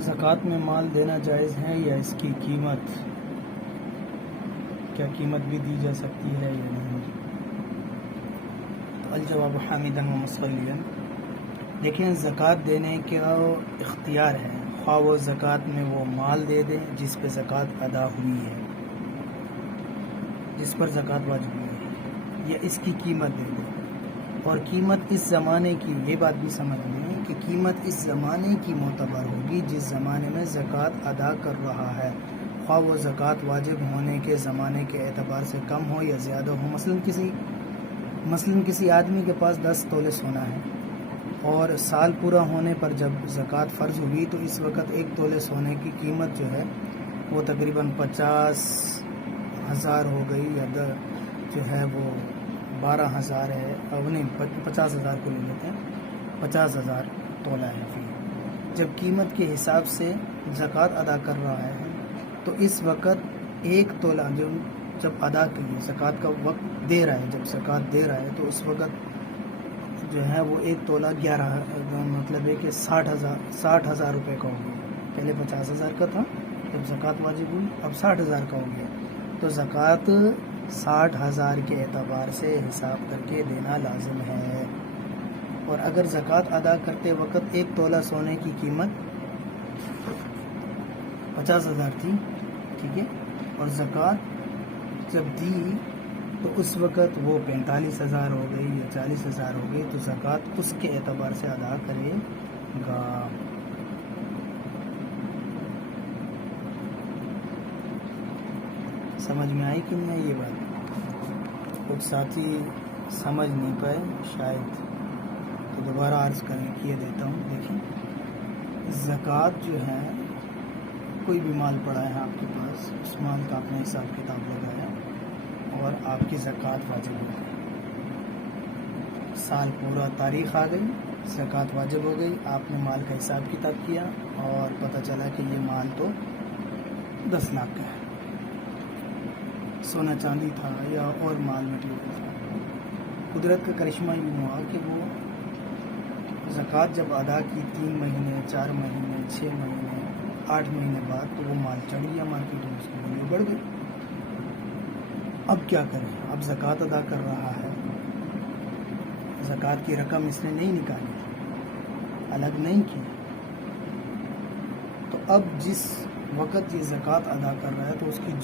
زکوٰۃ میں مال دینا جائز ہے یا اس کی قیمت، کیا قیمت بھی دی جا سکتی ہے یا نہیں؟ تو الجواب حامداً و مصلیاً، دیکھیں زکوٰۃ دینے کا اختیار ہے، خواہ وہ زکوٰۃ میں وہ مال دے دیں جس پہ زکوٰۃ ادا ہوئی ہے، جس پر زکوٰۃ واجب ہوئی ہے، یا اس کی قیمت دے دیں۔ اور قیمت اس زمانے کی، یہ بات بھی سمجھ لیں کہ قیمت اس زمانے کی معتبر ہوگی جس زمانے میں زکوٰۃ ادا کر رہا ہے، خواہ وہ زکوٰۃ واجب ہونے کے زمانے کے اعتبار سے کم ہو یا زیادہ ہو۔ مثلاً کسی آدمی کے پاس 10 تولے سونا ہے اور سال پورا ہونے پر جب زکوٰۃ فرض ہوئی تو اس وقت 1 تولے سونے کی قیمت جو ہے وہ تقریباً 50,000 ہو گئی، یا جو ہے وہ 12,000 ہے، نہیں 50,000 کو لے لیتے ہیں، 50,000 تولہ ہے فی۔ جب قیمت کے حساب سے زکوٰۃ ادا کر رہا ہے تو اس وقت 1 تولہ جب ادا کی زکوٰۃ کا وقت دے رہا ہے، جب زکوٰۃ دے رہا ہے تو اس وقت جو ہے وہ 1 تولہ 11، مطلب ہے کہ 60,000 روپے کا ہو گیا۔ پہلے 50,000 کا تھا جب زکوٰۃ واجب ہوئی، اب 60,000 کا ہو گیا، تو زکوٰۃ 60,000 کے اعتبار سے حساب کر کے دینا لازم ہے۔ اور اگر زکوٰۃ ادا کرتے وقت 1 تولہ سونے کی قیمت 50,000 تھی، ٹھیک ہے، اور زکوٰۃ جب دی تو اس وقت وہ 45,000 ہو گئی یا 40,000 ہو گئی، تو زکوٰۃ اس کے اعتبار سے ادا کرے گا۔ سمجھ میں آئی کہ نہیں آئی یہ بات؟ کچھ ساتھی سمجھ نہیں پائے شاید، تو دوبارہ عرض کیے دیتا ہوں۔ دیکھیں زکوٰۃ جو ہے، کوئی بھی مال پڑا ہے آپ کے پاس، اس مال کا آپ نے حساب کتاب لگایا اور آپ کی زکوٰۃ واجب ہو گئی، سال پورا تاریخ آ گئی، زکوٰۃ واجب ہو گئی، آپ نے مال کا حساب کتاب کیا اور پتہ چلا کہ یہ مال تو 10 لاکھ کا ہے، سونا چاندی تھا یا اور مال مٹیریل تھا۔ قدرت کا کرشمہ یوں ہوا کہ وہ زکوٰۃ جب ادا کی 3 مہینے، 4 مہینے، 6 مہینے، 8 مہینے بعد، تو وہ مال چڑھ گیا مارکیٹ میں، اس کی ویلیو بڑھ گئی۔ اب کیا کریں؟ اب زکوٰۃ ادا کر رہا ہے، زکوٰۃ کی رقم اس نے نہیں نکالی، الگ نہیں کی، تو اب جس وقت یہ زکوٰۃ ادا کر رہا ہے تو اس کی جو